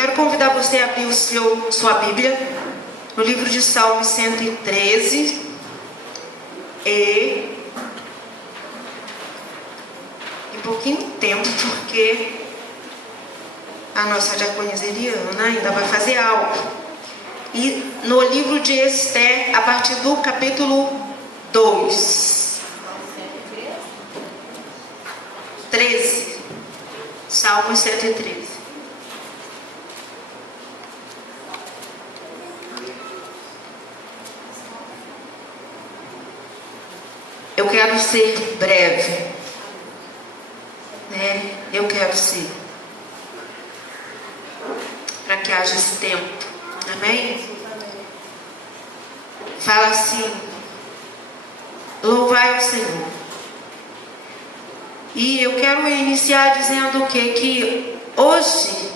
quero convidar você a abrir sua Bíblia no livro de Salmo 113 e um pouquinho de tempo, porque a nossa diaconisa Eliana ainda vai fazer algo. E no livro de Esther, a partir do capítulo 2. 13. Salmo 113. Eu quero ser breve, né? Eu quero ser, para que haja esse tempo, amém? Fala assim: louvai o Senhor. E eu quero iniciar dizendo o quê? Que hoje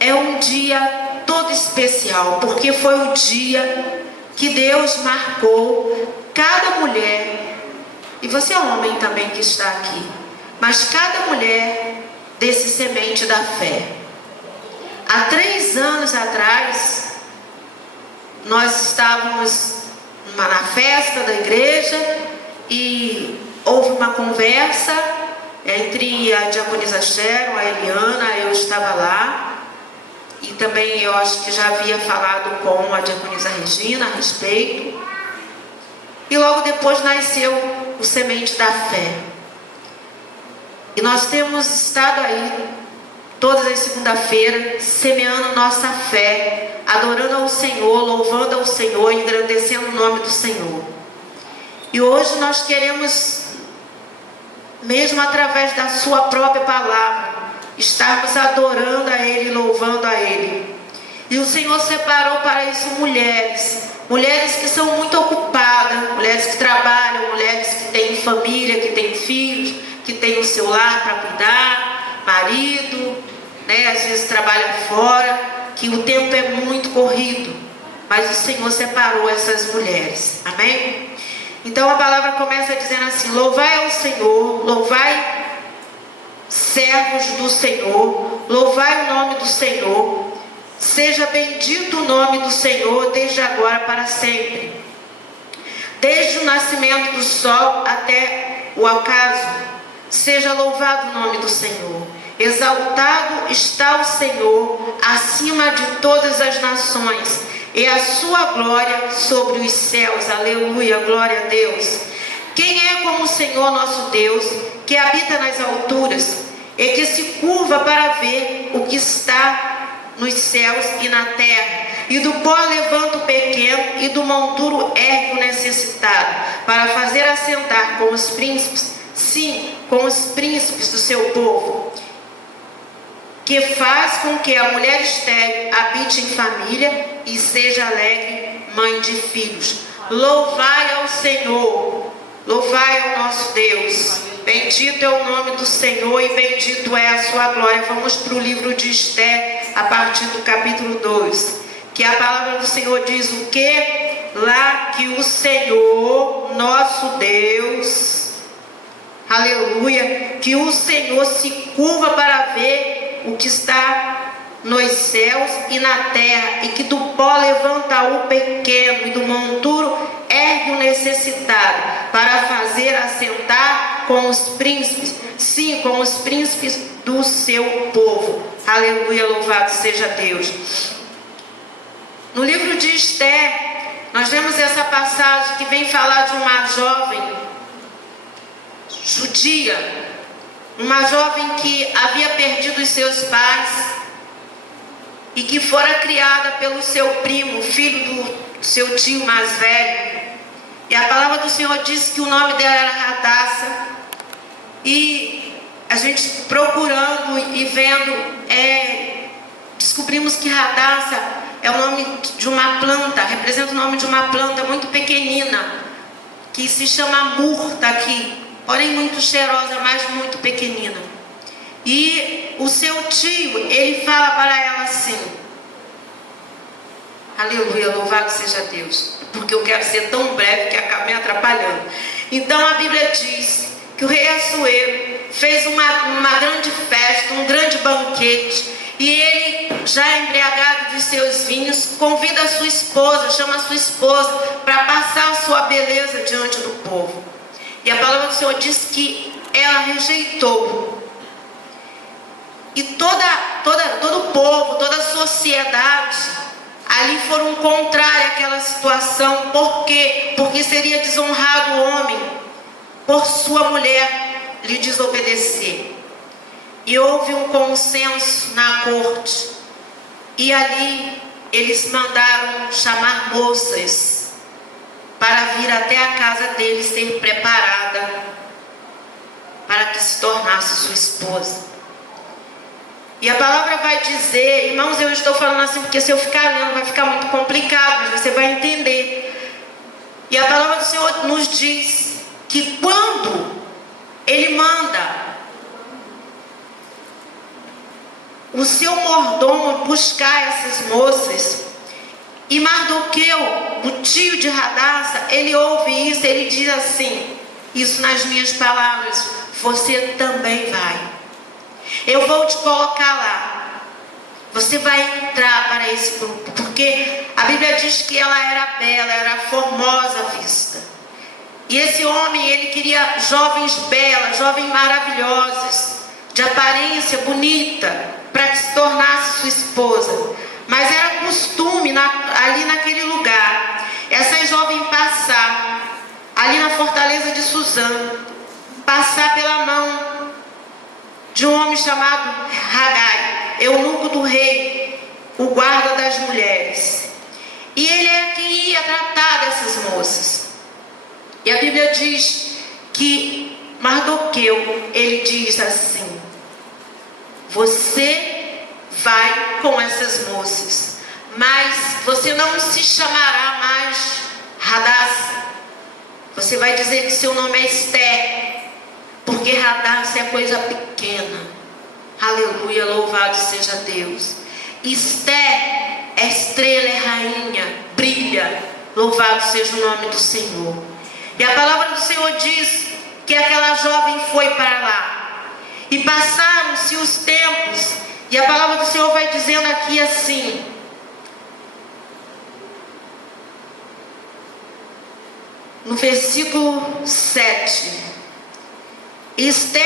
é um dia todo especial, porque foi o dia que Deus marcou cada mulher. E você é homem também que está aqui. Mas cada mulher desse semente da fé. Há 3 anos atrás, nós estávamos na festa da igreja e houve uma conversa entre a diaconisa Sharon, a Eliana, eu estava lá. E também eu acho que já havia falado com a diaconisa Regina a respeito. E logo depois nasceu o Semente da Fé. E nós temos estado aí, todas as segunda-feiras, semeando nossa fé, adorando ao Senhor, louvando ao Senhor, engrandecendo o nome do Senhor. E hoje nós queremos, mesmo através da sua própria palavra, estarmos adorando a Ele, louvando a Ele. E o Senhor separou para isso mulheres que são muito ocupadas, mulheres que trabalham, mulheres que têm família, que têm filhos, que têm o seu lar para cuidar, marido, né? Às vezes trabalham fora, que o tempo é muito corrido, mas o Senhor separou essas mulheres, amém? Então a palavra começa dizendo assim: louvai ao Senhor, louvai servos do Senhor, louvai o nome do Senhor. Seja bendito o nome do Senhor desde agora para sempre. Desde o nascimento do sol até o ocaso, seja louvado o nome do Senhor. Exaltado está o Senhor acima de todas as nações, e a sua glória sobre os céus. Aleluia, glória a Deus. Quem é como o Senhor nosso Deus, que habita nas alturas e que se curva para ver o que está nos céus e na terra, e do pó levanta o pequeno, e do monturo ergue o necessitado, para fazer assentar com os príncipes, sim, com os príncipes do seu povo, que faz com que a mulher estéril habite em família e seja alegre mãe de filhos. Louvai ao Senhor, louvai ao nosso Deus. Bendito é o nome do Senhor e bendito é a sua glória. Vamos para o livro de Esther, a partir do capítulo 2, que a palavra do Senhor diz o que? Lá que o Senhor, nosso Deus, aleluia, que o Senhor se curva para ver o que está nos céus e na terra, e que do pó levanta o pequeno, e do monturo ergue o necessitado, para fazer assentar com os príncipes, sim, com os príncipes do seu povo. Aleluia, louvado seja Deus. No livro de Esther, nós vemos essa passagem que vem falar de uma jovem judia, uma jovem que havia perdido os seus pais e que fora criada pelo seu primo, filho do seu tio mais velho. E a palavra do Senhor diz que o nome dela era Radassa. E a gente procurando e vendo, descobrimos que Radassa é o nome de uma planta, representa o nome de uma planta muito pequenina, que se chama murta aqui, porém muito cheirosa, mas muito pequenina. E o seu tio, ele fala para ela assim, aleluia, louvado seja Deus, porque eu quero ser tão breve que acaba me atrapalhando. Então a Bíblia diz que o rei Assuero fez uma grande festa, um grande banquete, E ele, já embriagado de seus vinhos, convida a sua esposa, chama a sua esposa para passar a sua beleza diante do povo. E a palavra do Senhor diz que ela rejeitou. E todo o povo, toda a sociedade ali foram contrários àquela situação. Por quê? Porque seria desonrado o homem por sua mulher lhe desobedecer. E houve um consenso na corte. E ali eles mandaram chamar moças para vir até a casa dele ser preparada para que se tornasse sua esposa. E a palavra vai dizer, irmãos, eu estou falando assim porque se eu ficar lendo vai ficar muito complicado, mas você vai entender. E a palavra do Senhor nos diz que quando ele manda o seu mordomo buscar essas moças, e Mardoqueu, o tio de Radassa, ele ouve isso, ele diz assim, isso nas minhas palavras, você também vai. Eu vou te colocar lá. Você vai entrar para esse grupo, porque a Bíblia diz que ela era bela, era formosa à vista. E esse homem, ele queria jovens belas, jovens maravilhosas, de aparência bonita, para que se tornasse sua esposa. Mas era costume ali naquele lugar, essa jovem passar ali na fortaleza de Suzã, passar pela mão de um homem chamado Hagai, eunuco do rei, o guarda das mulheres. E ele é quem ia tratar dessas moças. E a Bíblia diz que Mardoqueu, ele diz assim, você vai com essas moças, mas você não se chamará mais Radassa. Você vai dizer que seu nome é Esther, porque Radassa é coisa pequena. Aleluia, louvado seja Deus. Esther é estrela, é rainha, brilha. Louvado seja o nome do Senhor. E a palavra do Senhor diz que aquela jovem foi para lá. E passaram-se os tempos. E a palavra do Senhor vai dizendo aqui assim. No versículo 7. Este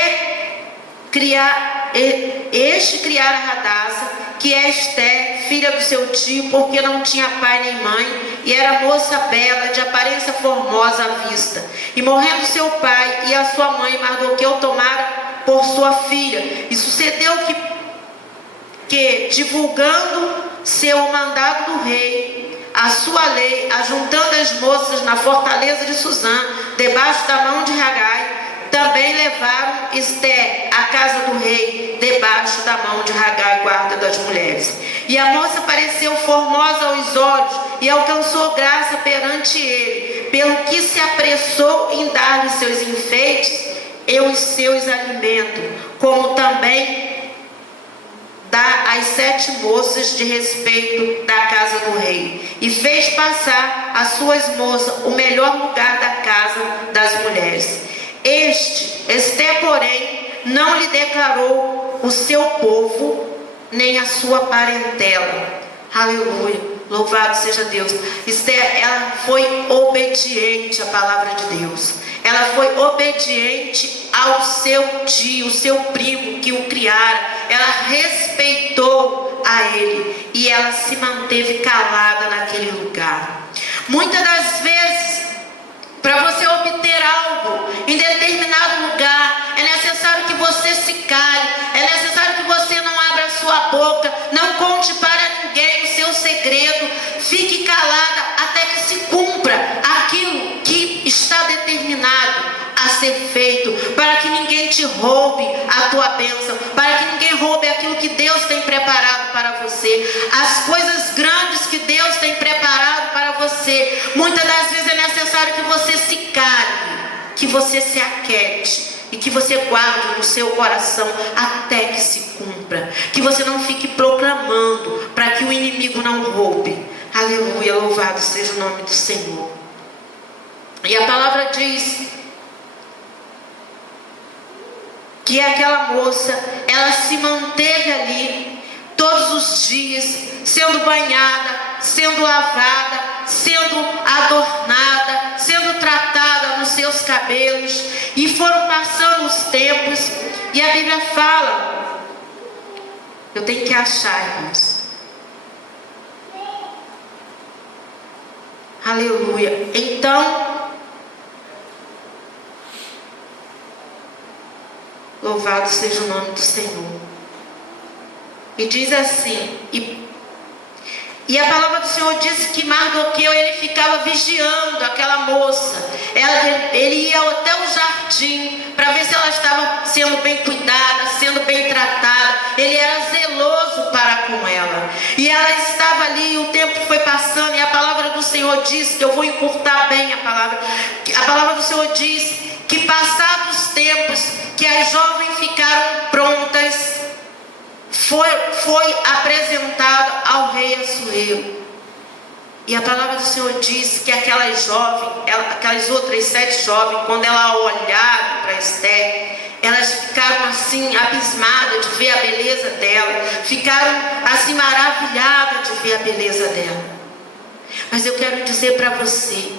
criara Radassa, que é Esther, filha do seu tio, porque não tinha pai nem mãe, e era moça bela, de aparência formosa à vista. E morrendo seu pai e a sua mãe, Mardoqueu tomara por sua filha. E sucedeu que divulgando seu mandado do rei, a sua lei, ajuntando as moças na fortaleza de Suzã, debaixo da mão de Hagai, também levaram Esther à casa do rei, debaixo da mão de Hagai, guarda das mulheres. E a moça pareceu formosa aos olhos e alcançou graça perante ele, pelo que se apressou em dar-lhe seus enfeites e os seus alimentos, como também dá às 7 moças de respeito da casa do rei. E fez passar às suas moças o melhor lugar da casa das mulheres. Esther, porém, não lhe declarou o seu povo, nem a sua parentela. Aleluia, louvado seja Deus. Esther, ela foi obediente à palavra de Deus. Ela foi obediente ao seu tio, o seu primo que o criara. Ela respeitou a ele e ela se manteve calada naquele lugar. Muitas das vezes, para você obter algo em determinado lugar, é necessário que você se cale, é necessário que você não abra a sua boca, não conte para ninguém o seu segredo, fique calada até que se cumpra aquilo que está determinado a ser feito, para que ninguém te roube a tua bênção, para que ninguém roube aquilo que Deus tem preparado para você, as coisas grandes que Deus tem preparado para você. Muitas das vezes é necessário que você se cale, que você se aquiete e que você guarde no seu coração até que se cumpra, que você não fique proclamando para que o inimigo não roube. Aleluia, louvado seja o nome do Senhor. E a palavra diz que aquela moça, ela se manteve ali todos os dias, sendo banhada, sendo lavada, sendo adornada, sendo tratada nos seus cabelos. E foram passando os tempos, e a Bíblia fala, eu tenho que achar, irmãos. Aleluia. Então, louvado seja o nome do Senhor. E diz assim, e a palavra do Senhor diz que Mardoqueu, ele ficava vigiando aquela moça. Ele ia até o jardim para ver se ela estava sendo bem cuidada, sendo bem tratada. Ele era zeloso para com ela. E ela estava ali, e o tempo foi passando, e a palavra do Senhor diz, que eu vou encurtar bem a palavra do Senhor diz que passados os tempos, que as jovens ficaram prontas, foi apresentado ao rei Assuero. E a palavra do Senhor diz que aquelas outras 7 jovens, quando elas olharam para Esther, elas ficaram assim abismadas de ver a beleza dela, ficaram assim maravilhadas de ver a beleza dela. Mas eu quero dizer para você,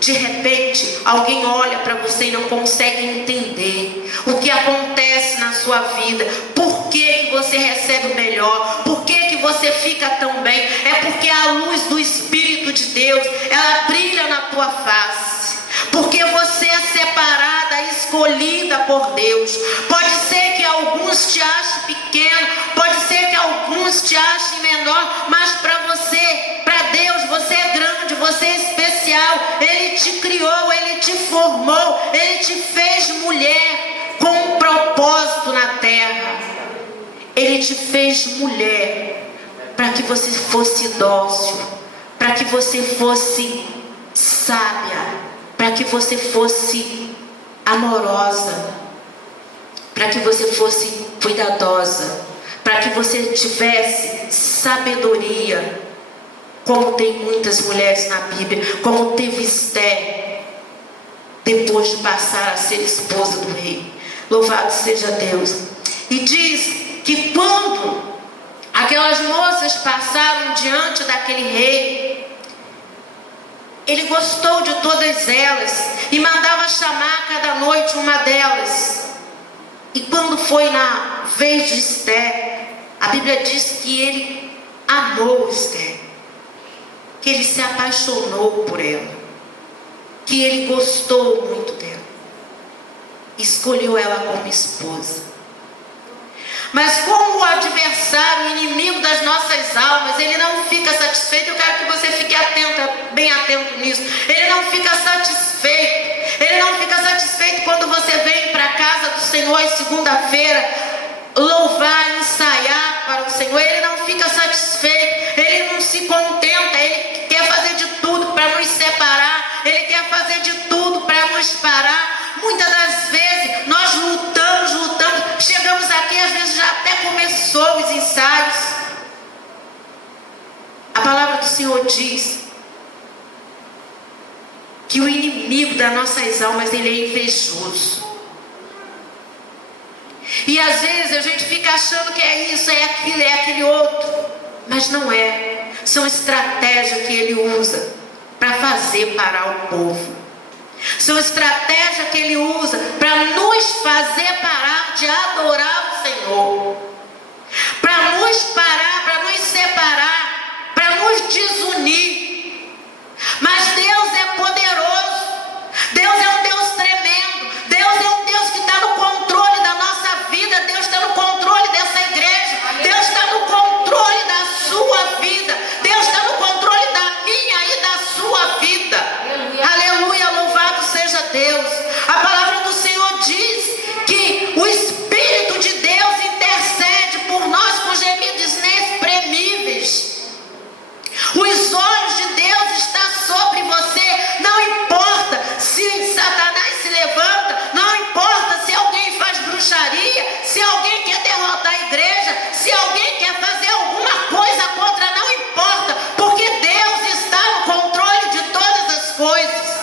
de repente alguém olha para você e não consegue entender o que acontece na sua vida. Por que você recebe o melhor? Por que você fica tão bem? É porque a luz do Espírito de Deus, ela brilha na tua face. Porque você é separada, escolhida por Deus. Pode ser que alguns te achem pequeno, pode ser que alguns te achem menor, mas para você, para Deus, você é grande, você é especial. Ele te criou, Ele te formou, Ele te fez mulher com um propósito na terra. Ele te fez mulher para que você fosse dócil, para que você fosse sábia, para que você fosse amorosa, para que você fosse cuidadosa, para que você tivesse sabedoria, como tem muitas mulheres na Bíblia, como teve Esther, depois de passar a ser esposa do rei. Louvado seja Deus. E diz que quando aquelas moças passaram diante daquele rei, ele gostou de todas elas e mandava chamar cada noite uma delas. E quando foi na vez de Esther, a Bíblia diz que ele amou Esther, que ele se apaixonou por ela, que ele gostou muito dela, escolheu ela como esposa. Mas como o adversário, o inimigo das nossas almas, ele não fica satisfeito. Eu quero que você fique atento, bem atento nisso. Ele não fica satisfeito. Ele não fica satisfeito quando você vem para a casa do Senhor em segunda-feira, louvar, ensaiar para o Senhor. Ele não fica satisfeito. Ele não se contenta. Ele quer fazer de tudo para nos separar. Ele quer fazer de tudo para nos parar. Muitas das vezes nós lutamos, chegamos aqui, às vezes já até começou os ensaios. A palavra do Senhor diz que o inimigo das nossas almas, ele é invejoso. E às vezes a gente fica achando que é isso, é aquilo, é aquele outro. Mas não é. São estratégias que ele usa para fazer parar o povo. São estratégias que ele usa para nos fazer parar de adorar o Senhor, para nos parar, para nos separar, para nos desunir. Mas Deus é poderoso, Deus é um Deus tremendo, Deus é um Deus que está no controle da nossa vida, Deus está no controle dessa igreja, Deus está no controle da sua vida, Deus está no controle da minha e da sua vida. Aleluia, louvado seja Deus. A palavra do Senhor diz que o Espírito de Deus intercede por nós com gemidos inexprimíveis. Os olhos de Deus estão sobre você. Não importa se Satanás se levanta, não importa se alguém faz bruxaria, se alguém quer derrotar a igreja, se alguém quer fazer alguma coisa contra, não importa, porque Deus está no controle de todas as coisas.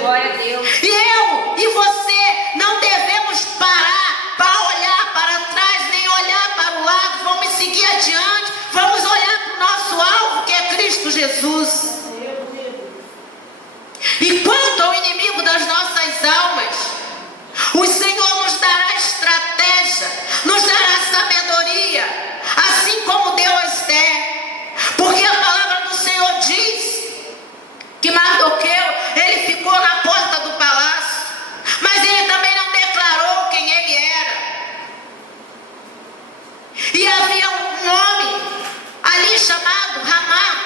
Glória a Deus. E eu e você não devemos parar para olhar para trás, nem olhar para o lado. Vamos seguir adiante. Jesus. E quanto ao inimigo das nossas almas, o Senhor nos dará estratégia, nos dará sabedoria, assim como deu a Esther. Porque a palavra do Senhor diz que Mardoqueu, ele ficou na porta do palácio, mas ele também não declarou quem ele era. E havia um homem ali chamado Ramá,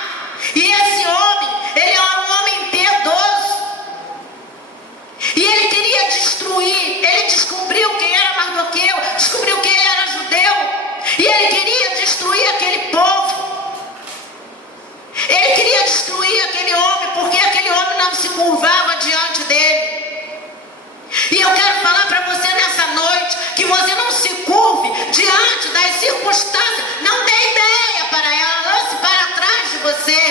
e esse homem, ele é um homem impiedoso, e ele queria destruir. Ele descobriu quem era Mardoqueu, descobriu que ele era judeu, e ele queria destruir aquele povo. Ele queria destruir aquele homem, porque aquele homem não se curvava diante dele. E eu quero falar para você nessa noite, que você não se curve diante das circunstâncias, não dê ideia para ela, lance para trás de você.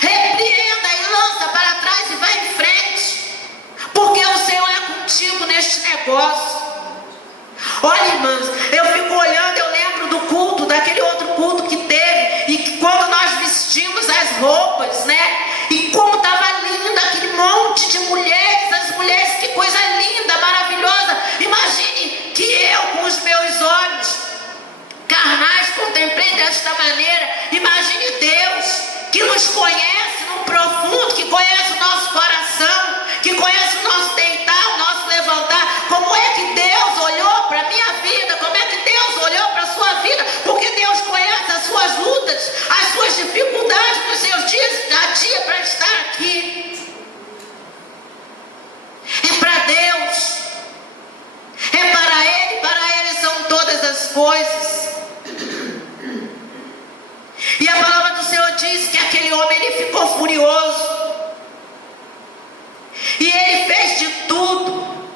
Repreenda e lança para trás e vai em frente, porque o Senhor é contigo neste negócio. Olha, irmãs, eu fico olhando, eu lembro do culto, daquele outro culto que teve, e que quando nós vestimos as roupas, né, e como estava lindo aquele monte de mulheres, as mulheres, que coisa linda, maravilhosa. Imagine que eu, com os meus olhos carnais, contemplei desta maneira. Imagine Deus, que nos conhece no profundo, que conhece o nosso coração, que conhece o nosso deitar, o nosso levantar. Como é que Deus olhou para a minha vida? Como é que Deus olhou para a sua vida? Porque Deus conhece as suas lutas, as suas dificuldades nos seus dias a dia para estar aqui. É para Deus, é para Ele são todas as coisas. E a palavra do Senhor diz que aquele homem, ele ficou furioso, e ele fez de tudo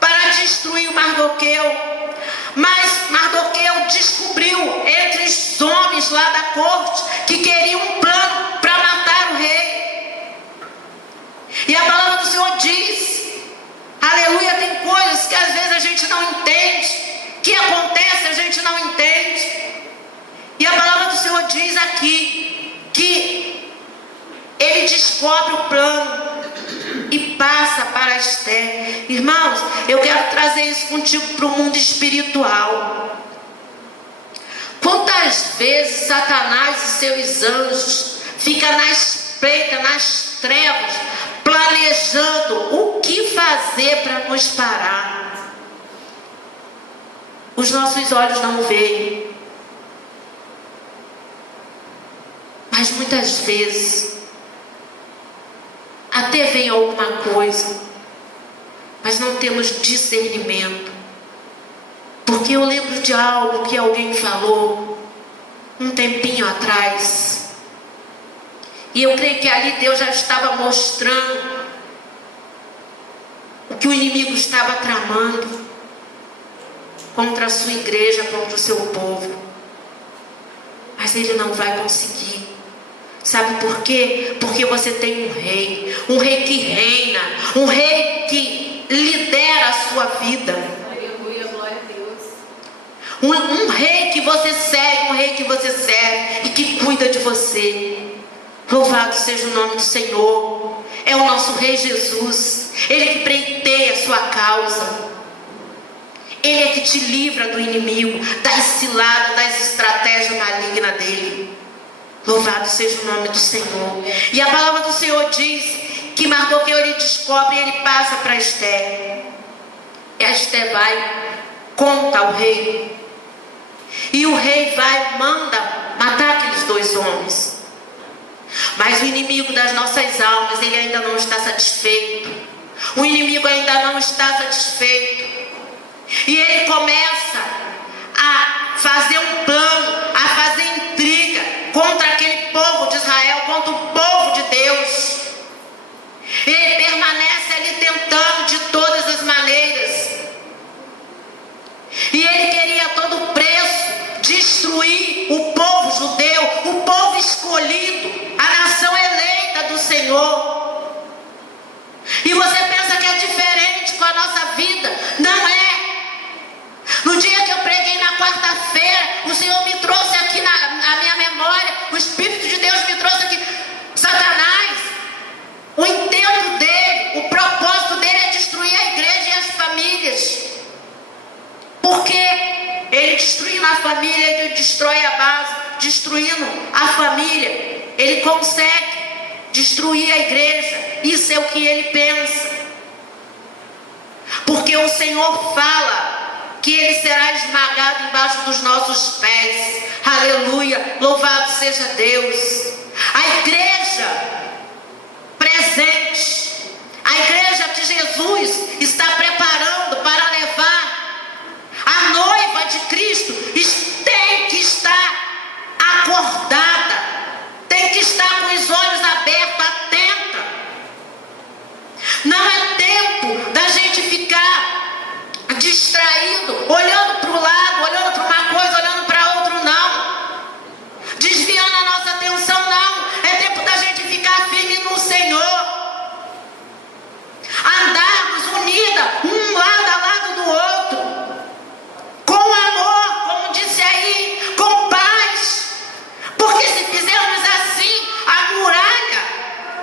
para destruir o Mardoqueu. Mas Mardoqueu descobriu entre os homens lá da corte que queriam um plano para matar o rei. E a palavra do Senhor diz, aleluia, tem coisas que às vezes a gente não entende, que acontece, a gente não entende. E a palavra do Senhor diz aqui que ele descobre o plano e passa para Esther. Irmãos, eu quero trazer isso contigo para o mundo espiritual. Quantas vezes Satanás e seus anjos ficam na espreita, nas trevas, planejando o que fazer para nos parar. Os nossos olhos não veem, mas muitas vezes até vem alguma coisa, mas não temos discernimento. Porque eu lembro de algo que alguém falou um tempinho atrás, e eu creio que ali Deus já estava mostrando o que o inimigo estava tramando contra a sua igreja, contra o seu povo. Mas ele não vai conseguir. Sabe por quê? Porque você tem um rei que reina, um rei que lidera a sua vida. Aleluia, glória a Deus. Um rei que você segue, um rei que você serve e que cuida de você. Louvado seja o nome do Senhor. É o nosso Rei Jesus. Ele que pleiteia a sua causa. Ele é que te livra do inimigo, das ciladas, das estratégias malignas dele. Louvado seja o nome do Senhor. E a palavra do Senhor diz que Mardoqueu, ele descobre e ele passa para Esther. E a Esther vai, conta ao rei. E o rei vai, manda matar aqueles dois homens. Mas o inimigo das nossas almas, ele ainda não está satisfeito. O inimigo ainda não está satisfeito. E ele começa a fazer um plano, a fazer intriga contra aquele povo de Israel, contra o povo de Deus. Ele permanece ali tentando de todas as maneiras. E ele queria a todo preço destruir o povo judeu, o povo escolhido, a nação eleita do Senhor. E você pensa que é diferente com a nossa vida? Não é. No dia que eu preguei na quarta-feira, o Senhor me trouxe aqui na minha memória, o Espírito de Deus me trouxe aqui. Satanás, o intento dele, o propósito dele é destruir a igreja e as famílias. Porque ele destruindo a família, ele destrói a base. Destruindo a família, ele consegue destruir a igreja. Isso é o que ele pensa. Porque o Senhor fala que ele será esmagado embaixo dos nossos pés. Aleluia, louvado seja Deus. A igreja presente, a igreja que Jesus está preparando para levar a noiva de Cristo, tem que estar acordada, tem que estar com os olhos abertos, atenta. Não é tempo da gente ficar distraído, olhando para o lado, olhando para uma coisa, olhando para outra, não. Desviando a nossa atenção, não. É tempo da gente ficar firme no Senhor. Andarmos unidas, um lado a lado do outro. Com amor, como disse aí, com paz. Porque se fizermos assim, a muralha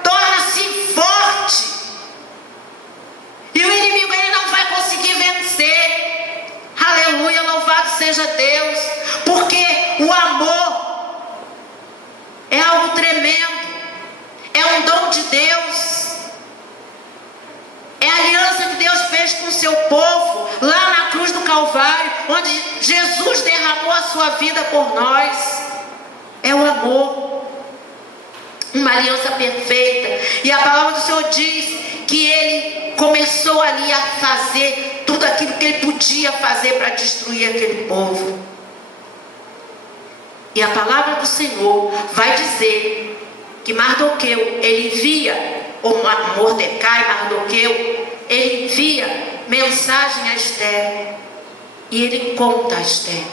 torna-se forte. E o inimigo ele não vai conseguir vencer. Aleluia, louvado seja Deus. Porque o amor é algo tremendo. É um dom de Deus. É a aliança que Deus fez com o seu povo lá na cruz do Calvário, onde Jesus derramou a sua vida por nós. É o amor. Uma aliança perfeita. E a palavra do Senhor diz que ele começou ali a fazer tudo aquilo que ele podia fazer para destruir aquele povo. E a palavra do Senhor vai dizer que Mardoqueu, ele envia, ou Mordecai, Mardoqueu, ele envia mensagem a Esther. E ele conta a Esther.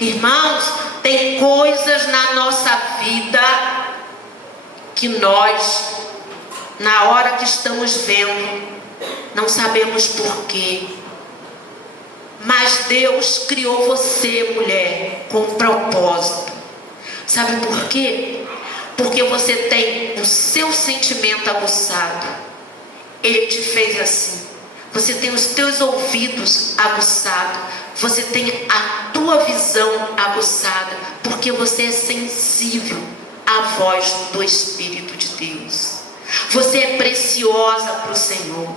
Irmãos, tem coisas na nossa vida que nós, na hora que estamos vendo, não sabemos porquê. Mas Deus criou você, mulher, com um propósito. Sabe por quê? Porque você tem o seu sentimento aguçado. Ele te fez assim. Você tem os teus ouvidos aguçados. Você tem a tua visão aguçada. Porque você é sensível à voz do Espírito de Deus. Você é preciosa para o Senhor.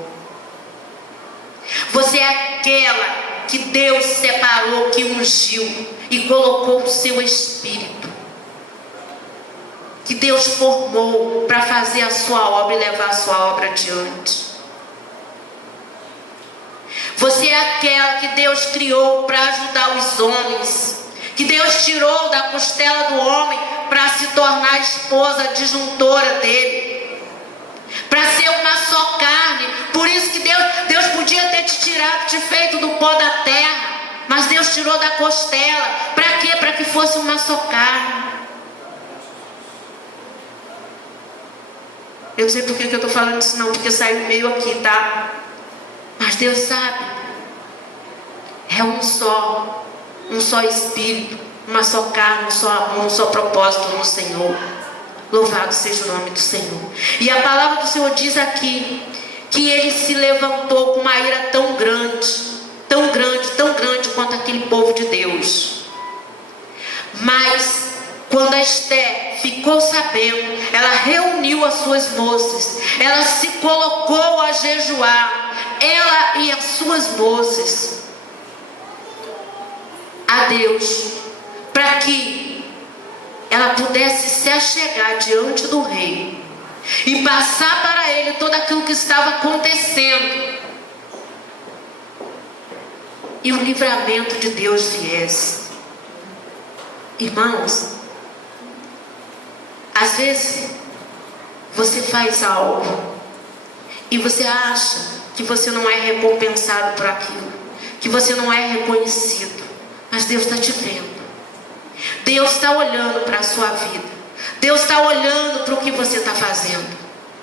Você é aquela que Deus separou, que ungiu e colocou o seu Espírito. Que Deus formou para fazer a sua obra e levar a sua obra adiante. Você é aquela que Deus criou para ajudar os homens. Que Deus tirou da costela do homem para se tornar a esposa disjuntora dele. Para ser uma só carne. Por isso que Deus podia ter te tirado, te feito do pó da terra. Mas Deus tirou da costela. Para quê? Para que fosse uma só carne. Eu não sei por que eu estou falando isso não, porque saiu meio aqui, tá? Mas Deus sabe. É um só Espírito, uma só carne, um só amor, um só propósito no Senhor. Louvado seja o nome do Senhor. E a palavra do Senhor diz aqui que ele se levantou com uma ira tão grande, tão grande, tão grande quanto aquele povo de Deus. Mas quando a Esther ficou sabendo, ela reuniu as suas moças, ela se colocou a jejuar, ela e as suas moças, a Deus, para que ela pudesse se achegar diante do rei e passar para ele tudo aquilo que estava acontecendo, e o livramento de Deus viesse. Irmãos, às vezes você faz algo e você acha que você não é recompensado por aquilo, que você não é reconhecido. Mas Deus está te vendo. Deus está olhando para a sua vida. Deus está olhando para o que você está fazendo.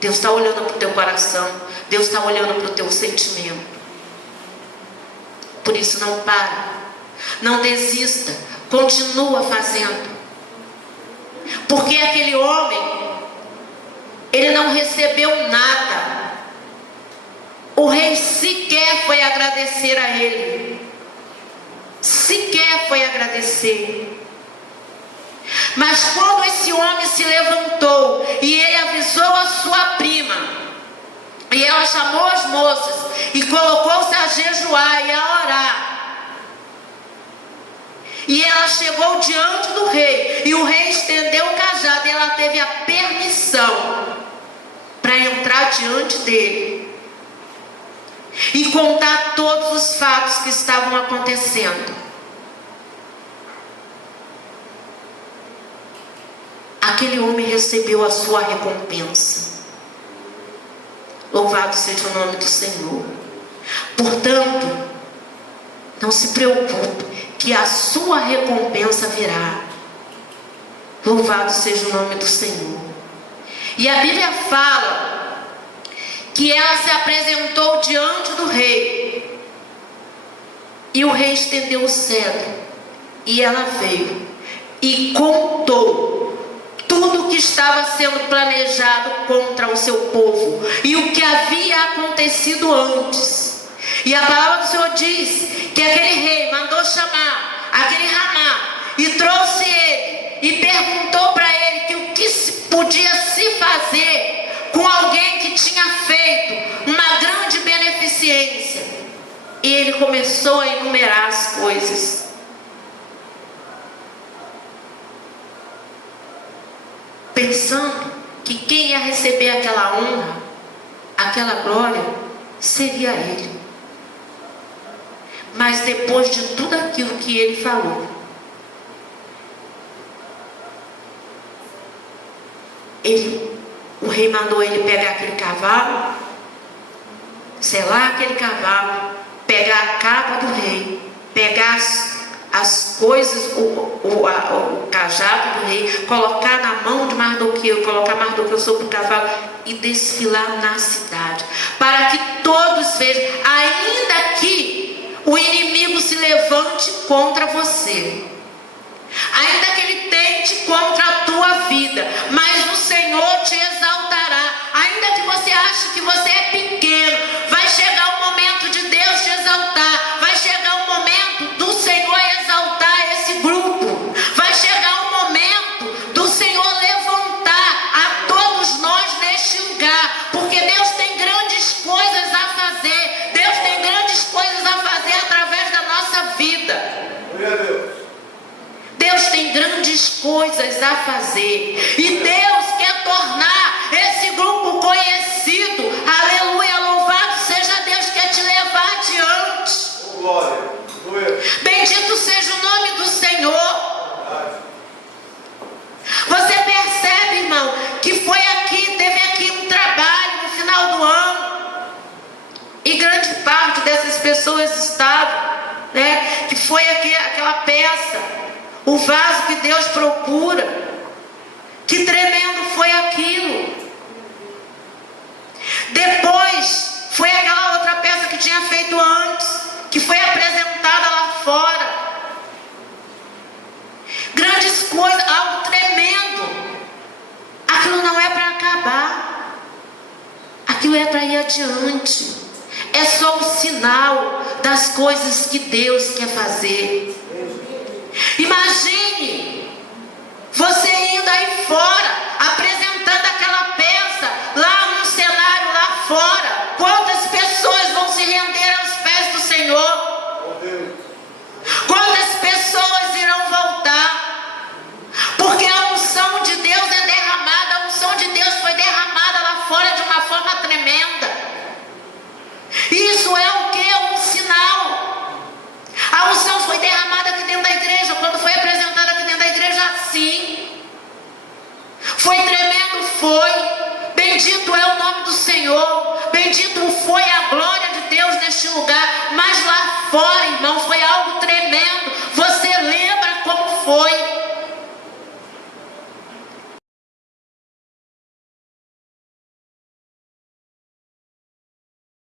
Deus está olhando para o teu coração. Deus está olhando para o teu sentimento. Por isso não para, não desista, continua fazendo. Porque aquele homem, ele não recebeu nada. O rei sequer foi agradecer a ele. Sequer foi agradecer. Mas quando esse homem se levantou e ele avisou a sua prima, e ela chamou as moças e colocou-se a jejuar e a orar, e ela chegou diante do rei, e o rei estendeu o cajado, e ela teve a permissão para entrar diante dele e contar todos os fatos que estavam acontecendo. Aquele homem recebeu a sua recompensa. Louvado seja o nome do Senhor. Portanto, não se preocupe, que a sua recompensa virá. Louvado seja o nome do Senhor. E a Bíblia fala que ela se apresentou diante do rei, e o rei estendeu o cetro, e ela veio e contou tudo o que estava sendo planejado contra o seu povo e o que havia acontecido antes. E a palavra do Senhor diz que aquele rei mandou chamar aquele Ramá e trouxe ele e perguntou para ele que o que podia se fazer com alguém que tinha feito uma grande beneficência. E ele começou a enumerar as coisas. Pensando que quem ia receber aquela honra, aquela glória, seria ele. Mas depois de tudo aquilo que ele falou, o rei mandou ele pegar aquele cavalo, selar aquele cavalo, pegar a capa do rei, pegar as coisas, o cajado do rei, colocar na mão de Mardoqueu, colocar Mardoqueu sobre o cavalo e desfilar na cidade, para que todos vejam, ainda que o inimigo se levante contra você, ainda que ele tente contra a tua vida, mas o Senhor te exaltará. Ainda que você ache que você é pequeno, vai chegar o momento de Deus te exaltar, vai chegar o momento do Senhor exaltar esse grupo, vai chegar o momento do Senhor levantar a todos nós neste lugar, porque Deus tem grandes coisas a fazer, Deus tem grandes coisas a fazer através da nossa vida. Deus tem grandes coisas a fazer, e Deus quer tornar esse grupo conhecido. Aleluia, louvado seja Deus, quer te levar adiante. Bendito seja o nome do Senhor. Você percebe, irmão, que teve aqui um trabalho no final do ano, e grande parte dessas pessoas estavam, que foi aquela peça, o vaso que Deus procura. Que tremendo foi aquilo. Depois foi aquela outra peça que tinha feito antes, que foi apresentada lá fora. Grandes coisas, algo tremendo. Aquilo não é para acabar, aquilo é para ir adiante. É só um sinal das coisas que Deus quer fazer. Imagine você indo aí fora, apresentando aquela peça lá no cenário lá fora. Quantas pessoas vão se render aos pés do Senhor? Quantas pessoas irão voltar? Porque a unção de Deus é derramada, a unção de Deus foi derramada lá fora de uma forma tremenda. Isso é o que? Um sinal. A unção foi derramada aqui dentro da igreja. Quando foi apresentada aqui dentro da igreja, assim, foi tremendo, foi. Bendito é o nome do Senhor. Bendito foi a glória de Deus neste lugar. Mas lá fora, irmão, foi algo tremendo. Você lembra como foi?